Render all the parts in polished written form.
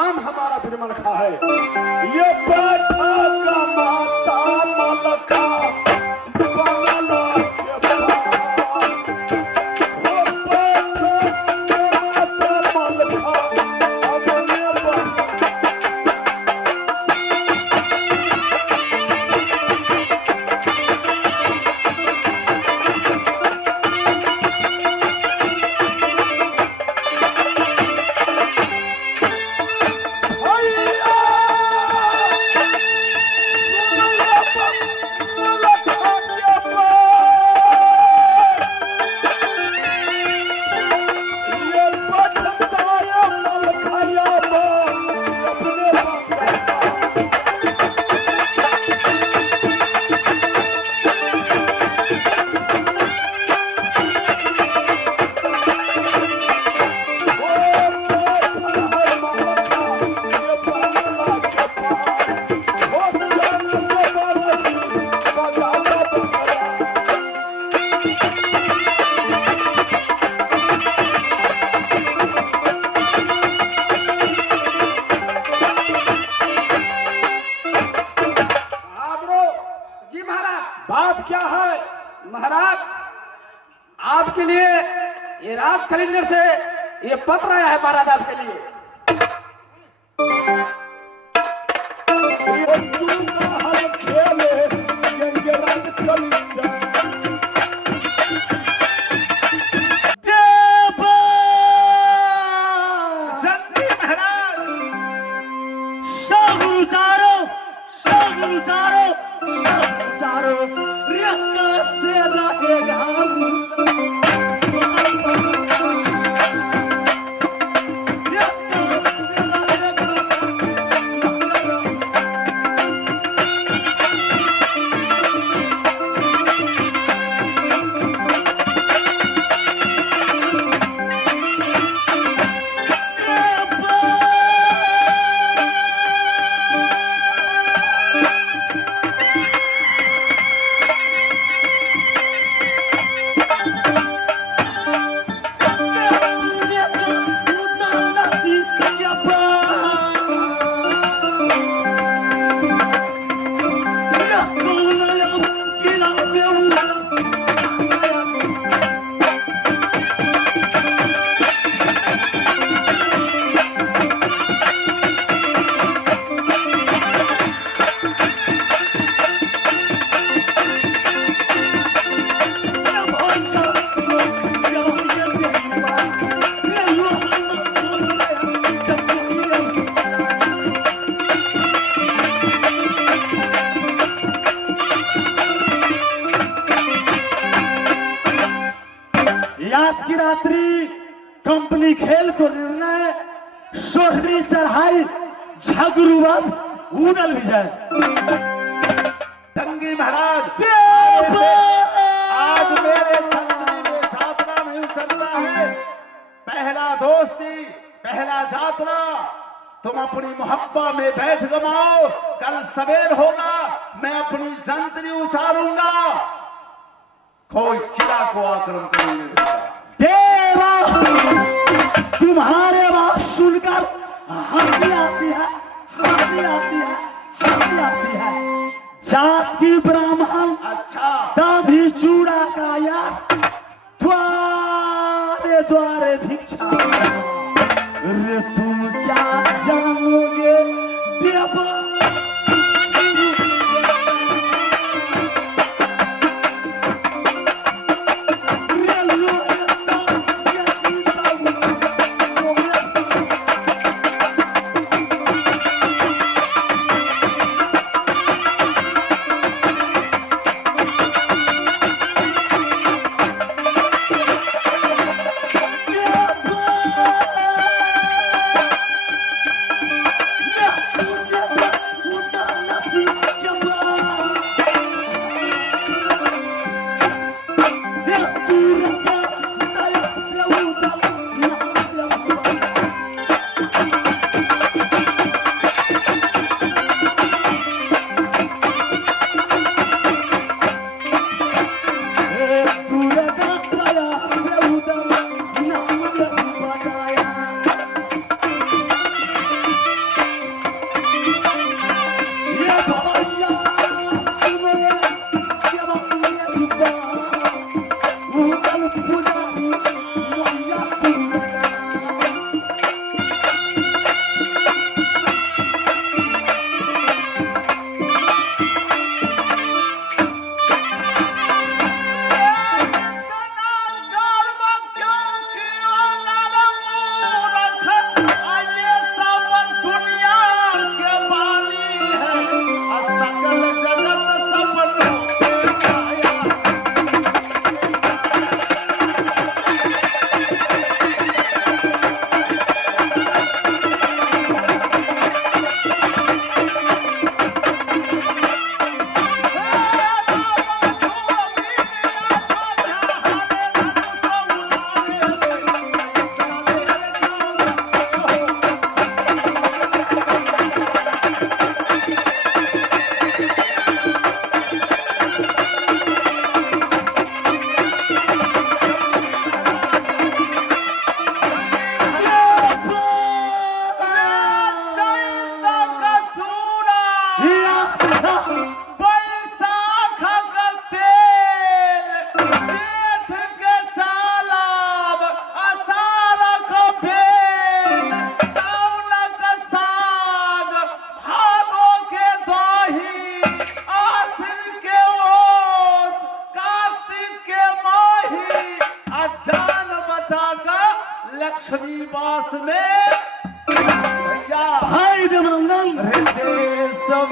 नाम हमारा बिरमल खा है। ये बैठा का माता मलका बनला के पार। वो बैठा का माता मलका अपने बन। बात क्या है महाराज? आपके लिए ये राज कैलेंडर से ये पत्र आया है महाराज आपके लिए। आज की रात्रि कंपनी खेल को निर्णय सोहरी चढ़ाई झगरुवत उदल विजय। जंगी महाराज आज मेरे संतरी में जातना नहीं चलता है। पहला दोस्ती पहला जातना। तुम अपनी मोहब्बत में बैठ गमाओ। कल सवेर होगा मैं अपनी जंतरी उछालूंगा। कोई किला को आक्रमण करेंगे। देवा तुम्हारे बात सुनकर हंसी आती है, हंसी आती है, हंसी आती है। जात की ब्राह्मण अच्छा दाढ़ी चूड़ा का यार द्वारे द्वारे भिक्षा। रे तुम क्या जानोगे देवा?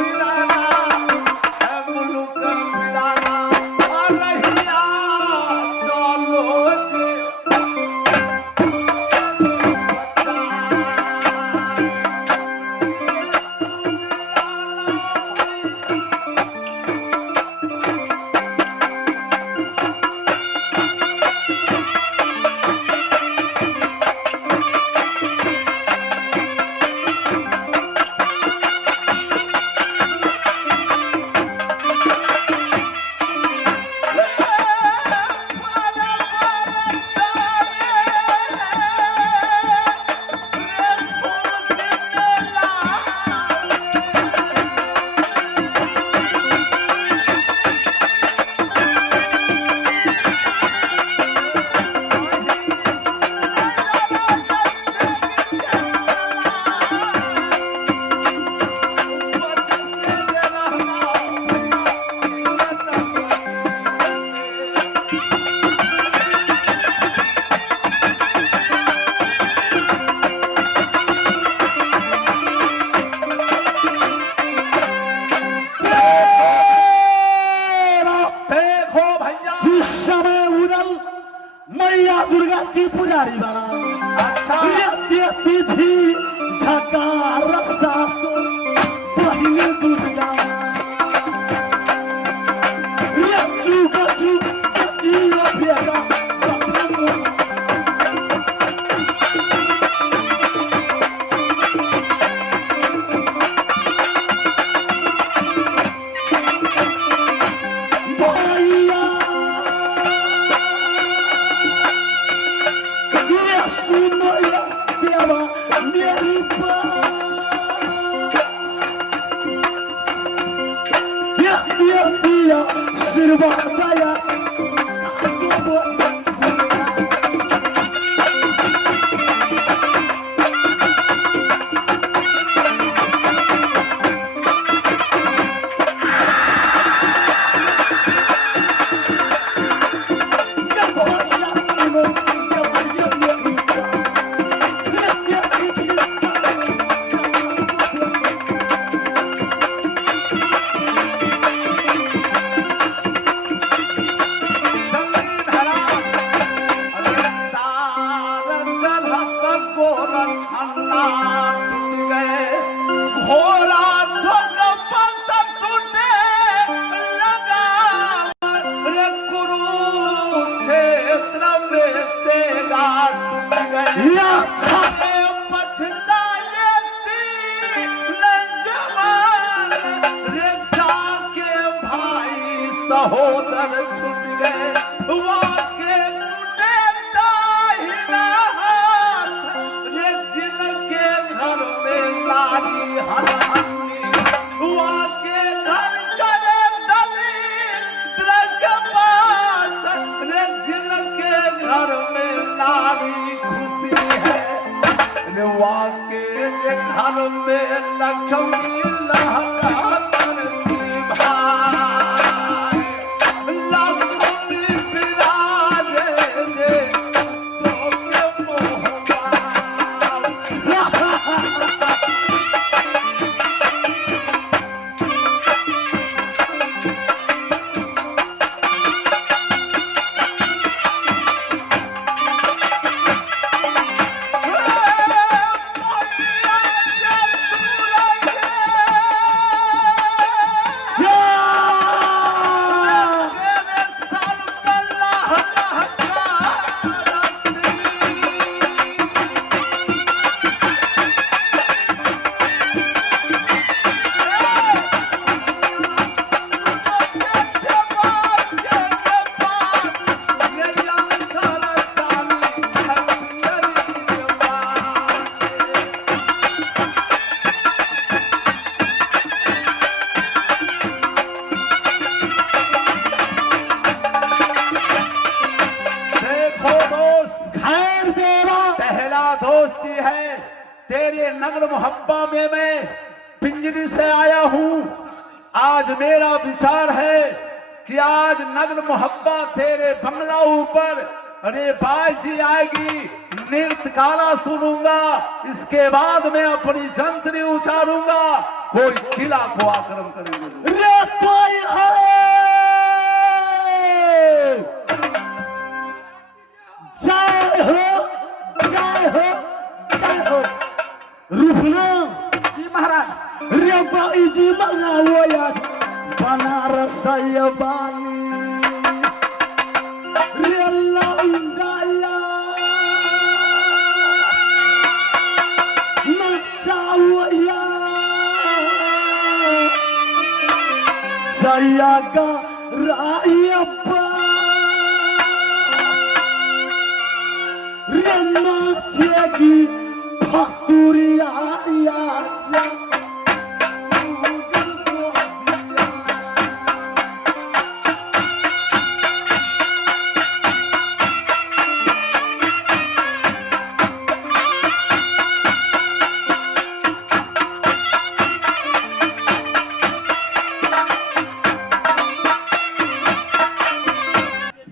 मिलाना मुल्क मिलाना रहिया चलो जे मैया दुर्गा की पुजारी बना अच्छा थी झकार रक्षा तो बहिनी दुर्गा चू गचू गची बेगा Sirvadaya सहोदर छूट गए वाके टूटे दाहिना हाथ रे जिनके घर में लाड़ी हनहनी वाके घर करे दलित के पास रे जिनके घर में लाड़ी खुशी है रे वाके जे घर में लक्ष्मी लहरा करती भाई दोस्ती है तेरे नगर मोहब्बा में मैं पिंजरी से आया हूँ। आज मेरा विचार है कि आज नगर मोहब्बा तेरे बंगला ऊपर अरे बाजी आएगी नृत्य काला सुनूंगा, इसके बाद मैं अपनी जंतरी उचारूंगा, कोई किला को आक्रमण करेंगे। रे कोई है जय हो जय हो जय हो। रुकना जी महाराज। रे कोई जी बना वो याद बनारस बाली रे लौंगाया नचावया जयागा रायप्पा रे नाचेगी फतुरिया जा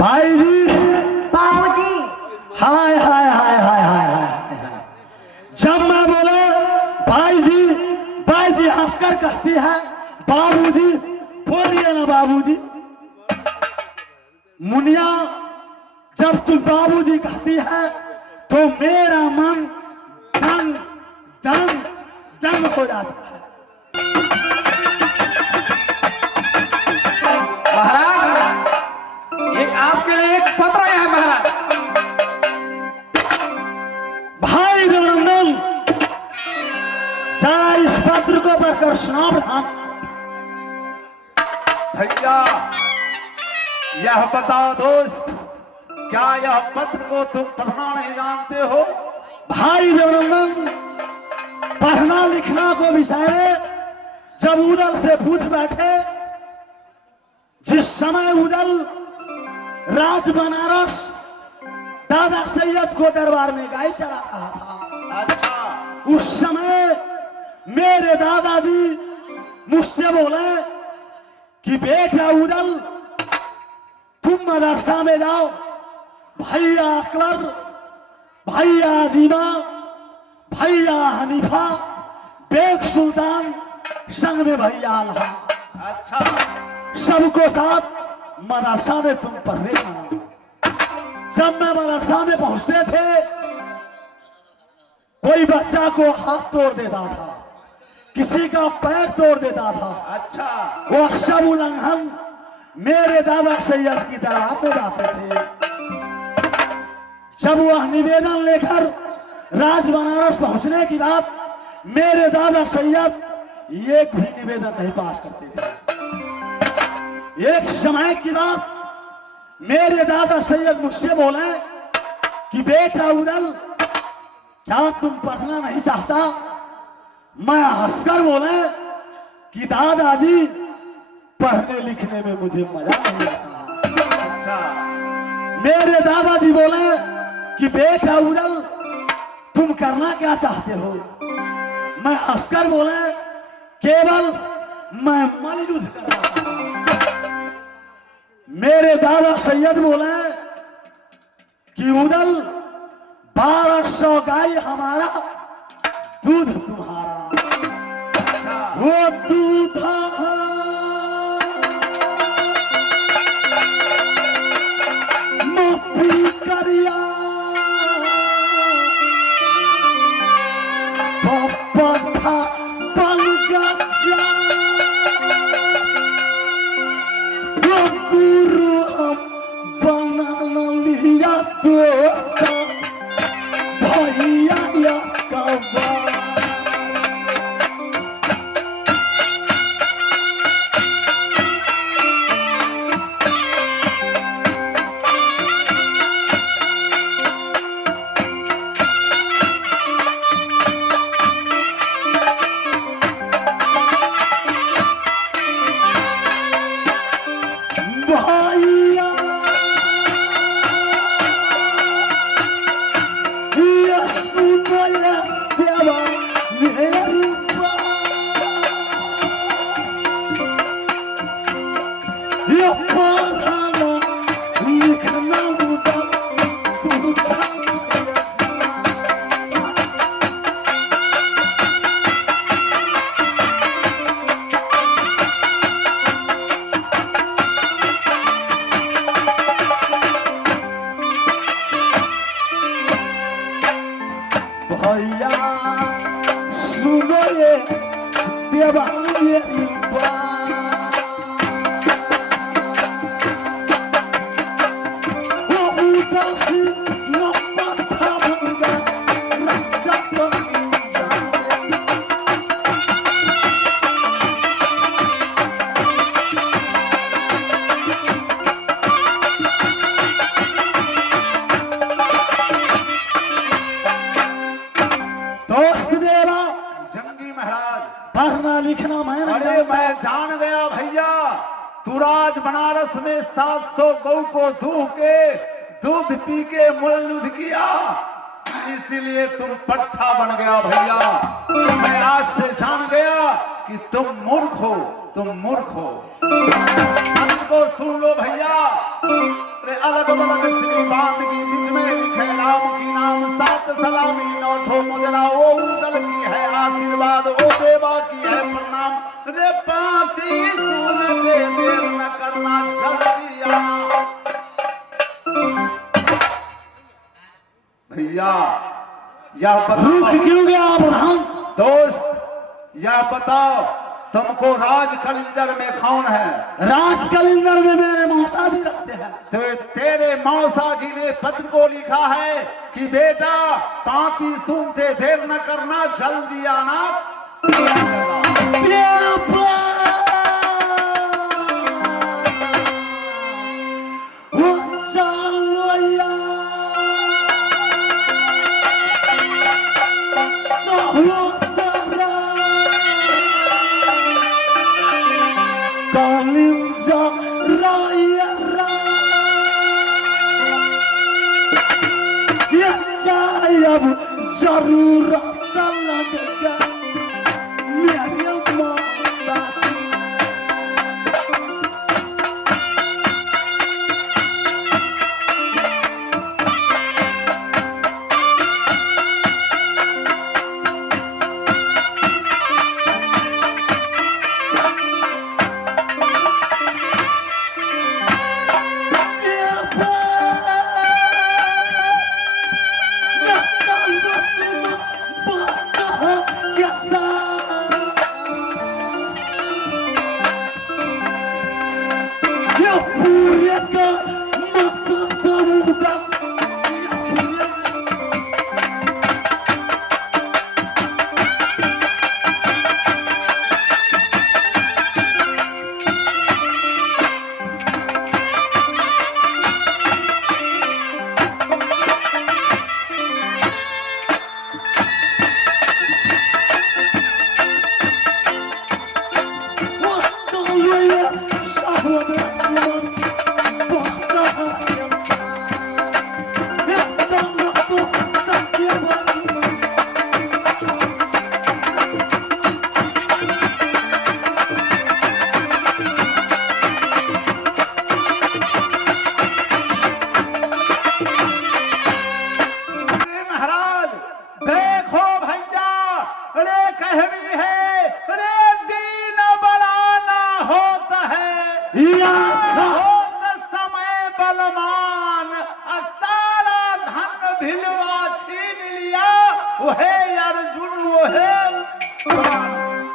भाई जी बाबूजी। हाय हाय हाय हाय हाय हाय। जब मैं बोले भाई जी हंसकर कहती है बाबूजी, बोलिए ना बाबूजी। मुनिया जब तुम बाबूजी कहती है तो मेरा मन दंग दंग दंग हो जाता है। महाराज एक आपके लिए एक पत्र आया है महाराज। भाई रघुनंदन जरा इस पत्र को पढ़कर सुनाओ प्रधान। भैया यह बताओ दोस्त, क्या यह पत्र को तुम पढ़ना नहीं जानते हो? भाई रघुनंदन पढ़ना लिखना को विषय में जब उदल से पूछ बैठे, जिस समय उदल राज बनारस दादा सैयद को दरबार में गाय चला रहा था, अच्छा, उस समय मेरे दादाजी मुझसे बोले कि बेटा उदल तुम मदरसा में जाओ, भैया अकबर, भैया अजीमा, भैया हनीफा, बेग सुल्तान संग में भैया आल्हा, अच्छा, सबको साथ मदरसा में तुम पढ़ने जाना। जब मैं मदरसा में पहुंचते थे, कोई बच्चा को हाथ तोड़ देता था, किसी का पैर तोड़ देता था, अच्छा, वह सब उल्लंघन मेरे दादा सैयद की दरबार में जाते थे। जब वह निवेदन लेकर राज बनारस पहुंचने की बात, मेरे दादा सैयद एक भी निवेदन नहीं पास करते थे। एक समय की बात, मेरे दादा सैयद मुझसे बोले कि बेटा उदल क्या तुम पढ़ना नहीं चाहता? मैं हंसकर बोले कि दादाजी पढ़ने लिखने में मुझे मजा नहीं आता। अच्छा, मेरे दादाजी बोले कि बेटा उदल तुम करना क्या चाहते हो? मैं हंसकर बोले केवल मैं मलयुद्ध करना चाहता हूं। मेरे दादा सैयद बोले कि उदल 1200 गाय हमारा, दूध तुम्हारा, अच्छा, वो दूध मपी करिया पप्पा बन गया वो गुरु हम बना लिया दोस्त भैया या कबा। मेरी बात वो उदासी न पत्थर बन गया राजा बन जाए दोस्त मेरा जंगी महाराज, पढ़ना लिखना मैं नहीं अरे जानता। मैं जान गया भैया, तू राज बनारस में 700 गौ को दूह के दूध पी के मुल्लुध किया, इसीलिए तुम पट्टा बन गया भैया। मैं आज से जान गया कि तुम मूर्ख हो, तुम मूर्ख हो। अंत को सुन लो भैया, अरे अलग अलग श्री बांध की बीच में लिखे राम की नाम, 7 सलामी 9 ठो मुद्रा, वो उदल की है आशीर्वाद, वो देवा की है प्रणाम। रे पाती सुन दे, देर न करना, जल्दी आना। भैया यह रुक बताओ क्यों गया प्रधान? दोस्त, यह बताओ तुमको राज कलिंदर में कौन है? राज कलिंदर में मेरे मौसा जी रहते हैं। तो तेरे मौसा जी ने पत्र को लिखा है कि बेटा पाती सुनते देर न करना, जल्दी आना। तेरा वो चलो यार कलिंजा राया अब जरूरत लगेगा मेरी मौसा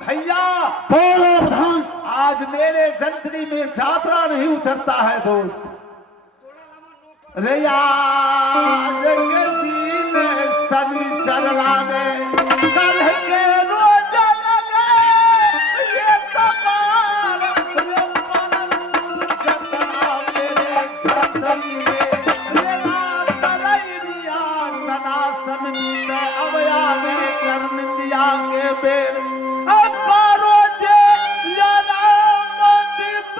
भैया बोलो प्रधान। आज मेरे जंतरी में जात्रा नहीं उचरता है दोस्त। रे आज के दिन शनिचर लागे, कल के रोज लगे ये कमाल, रे परसों जतना मेरे जंतरी में, रे रात रैया तना सनमीत, अब आगे कर निंदिया के बेर, अब करो जे या राम दीप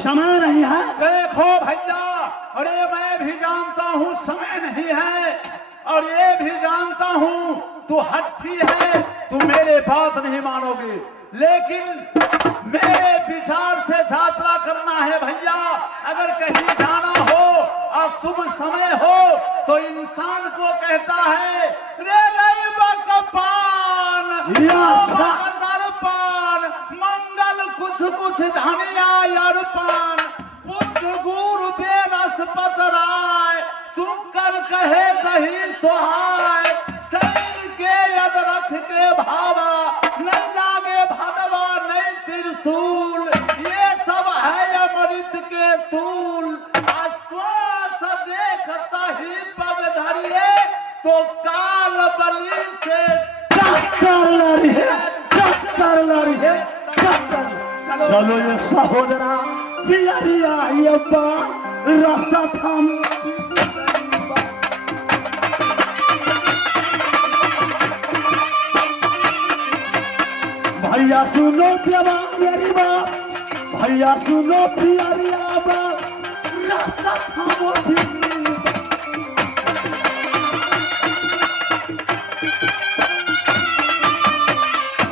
समय नहीं है। देखो भैया, अरे मैं भी जानता हूँ समय नहीं है, और ये भी जानता हूँ तू हट्टी है, तू मेरे बात नहीं मानोगे, लेकिन मेरे विचार से यात्रा करना है भैया। अगर कहीं जाना हो और शुभ समय हो तो इंसान को कहता है रे दर्पण मंगल कुछ कुछ धनिया अर्पण पुत्र गुरु बेरस पतराय सुकर कहे दही सोहाय शरीर के यद रख के भावा नहीं लागे भदवा नहीं त्रिशूल ये सब है अमृत के तूल आश्वास देखता ही पग धरिए तो काल बलि से टक्कर लड़ी है, टक्कर लड़ी है, टक्कर। चलो ये सहोदरा पियरिया अब्बा रास्ता थाम। भैया सुनो देवा मेरी बात, भैया सुनो पियरिया अब्बा रास्ता थामो।